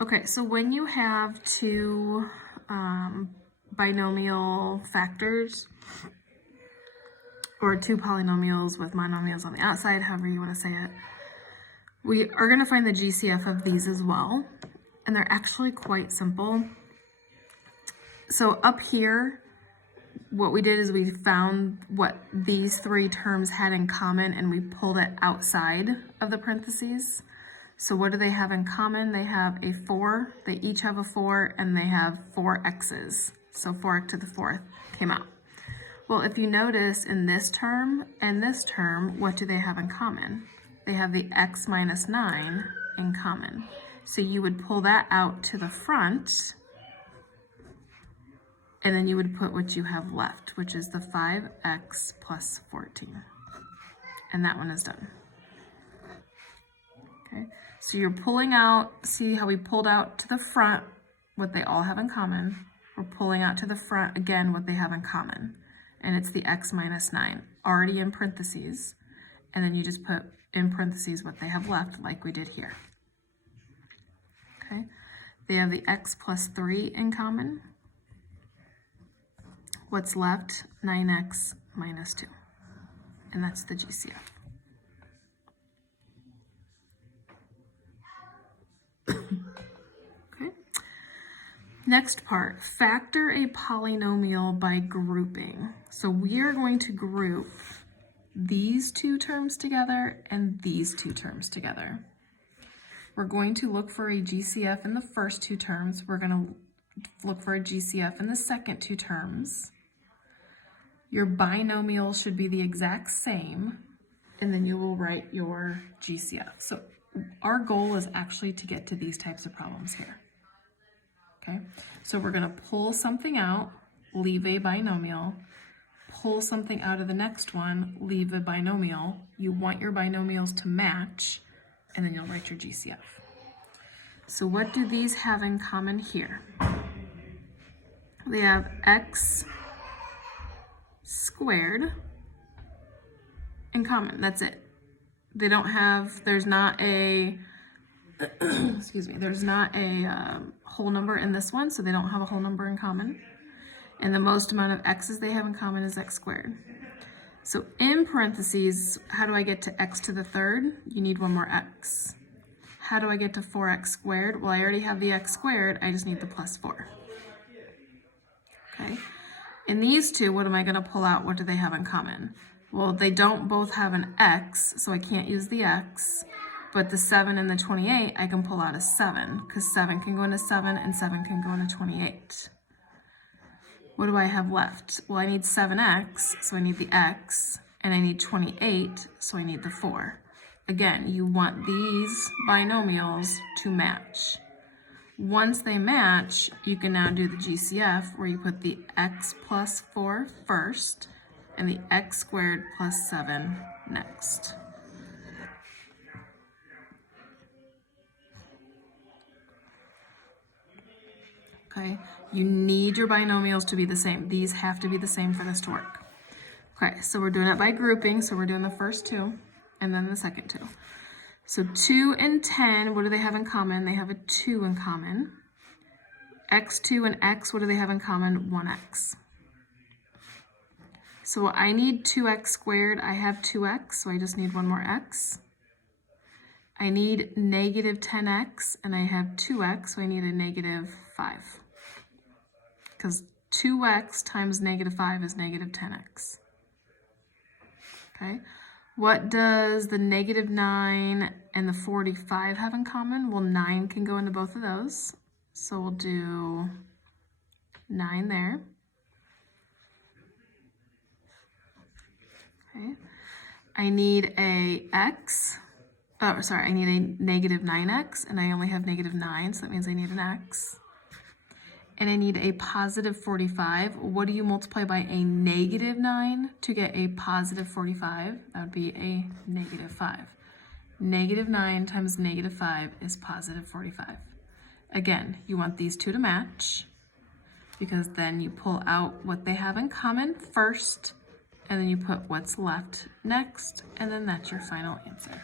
Okay, so when you have two binomial factors, or two polynomials with monomials on the outside, however you want to say it, we are going to find the GCF of these as well, and they're actually quite simple. So up here, what we did is we found what these three terms had in common and we pulled it outside of the parentheses. So what do they have in common? They have a 4, they each have a 4, and they have 4 x's. So 4x to the 4th came out. Well, if you notice in this term and this term, what do they have in common? They have the x minus 9 in common. So you would pull that out to the front, and then you would put what you have left, which is the 5x plus 14. And that one is done. Okay, so you're pulling out, see how we pulled out to the front what they all have in common. We're pulling out to the front again what they have in common. And it's the x minus 9, already in parentheses. And then you just put in parentheses what they have left, like we did here. Okay, they have the x plus 3 in common. What's left? 9x minus 2. And that's the GCF. Okay. Next part, factor a polynomial by grouping. So we are going to group these two terms together and these two terms together. We're going to look for a GCF in the first two terms. We're going to look for a GCF in the second two terms. Your binomial should be the exact same, and then you will write your GCF. So our goal is actually to get to these types of problems here. Okay, so we're going to pull something out, leave a binomial, pull something out of the next one, leave a binomial. You want your binomials to match, and then you'll write your GCF. So what do these have in common here? They have x squared in common. That's it. They don't have, there's not a, excuse me, there's not a whole number in this one, so they don't have a whole number in common. And the most amount of x's they have in common is x squared. So in parentheses, how do I get to x to the third? You need one more x. How do I get to 4x squared? Well, I already have the x squared, I just need the plus 4. Okay. In these two, what am I going to pull out? What do they have in common? Well, they don't both have an x, so I can't use the x. But the 7 and the 28, I can pull out a 7, because 7 can go into 7 and 7 can go into 28. What do I have left? Well, I need 7x, so I need the x, and I need 28, so I need the 4. Again, you want these binomials to match. Once they match, you can now do the GCF, where you put the x plus 4 first and the x squared plus 7 next. Okay, you need your binomials to be the same. These have to be the same for this to work. Okay, so we're doing it by grouping, so we're doing the first two and then the second two. So 2 and 10, what do they have in common? They have a 2 in common. x2 and x, what do they have in common? 1x. So I need 2x squared. I have 2x, so I just need one more x. I need negative 10x, and I have 2x, so I need a negative 5. Because 2x times negative 5 is negative 10x. Okay. What does the negative 9 and the 45 have in common? Well, 9 can go into both of those. So we'll do 9 there. Okay. I need a x. Oh, sorry, I need a negative 9x, and I only have negative 9, so that means I need an x. And I need a positive 45. What do you multiply by a negative 9 to get a positive 45? That would be a negative 5. Negative 9 times negative 5 is positive 45. Again, you want these two to match, because then you pull out what they have in common first, and then you put what's left next, and then that's your final answer.